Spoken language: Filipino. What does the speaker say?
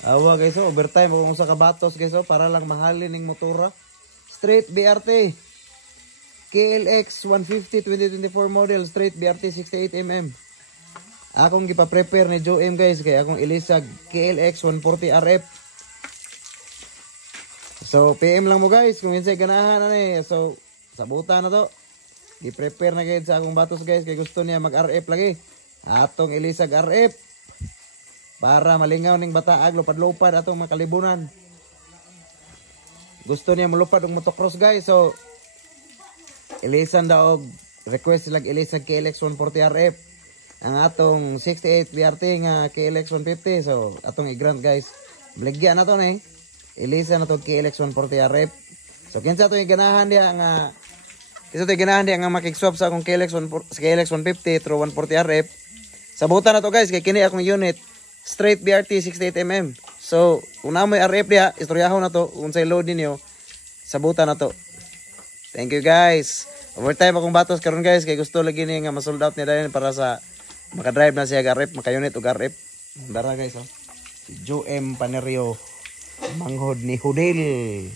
Awa guys, oh, overtime kung sa kabatos guys, oh, para lang mahalin ning motora. Straight BRT. KLX 150 2024 model, straight BRT 68mm. Akong gipa-prepare ni Joe M guys, kay akong ilisag KLX 140 RF. So, PM lang mo guys, kung insay ganahan na eh. So, sabutan na to. Gi-prepare na guys sa akong batos guys, kay gusto niya mag-RF lagi. Atong ilisag RF. Para malingaw ning bataag, lupad-lupad atong makalibunan. Gusto niya malupad og motocross guys, so ilisan daw og request sila ilisag KLX 140 RF. Ang atong 68 BRT nga KLX 150, so atong i-grant guys. Bligyan na to ning ilisan na to KLX 140 RF. So kinsa to ganahan dia nga makik-swap sa akong KLX 150 through 140 RF. Sabutan na to guys, kay kini akong unit straight BRT 68mm. So, kung na mo RF diha, istoryahon na to. Kung sa'y load ninyo, sabutan na to. Thank you guys. Overtime akong batos karon guys, kay gusto lagi niya nga ma-sold out niya dahil para sa makadrive na siya RF, maka-unit o RF. Dara guys, oh. Si Joe M. Panerio, manghod ni Hudil.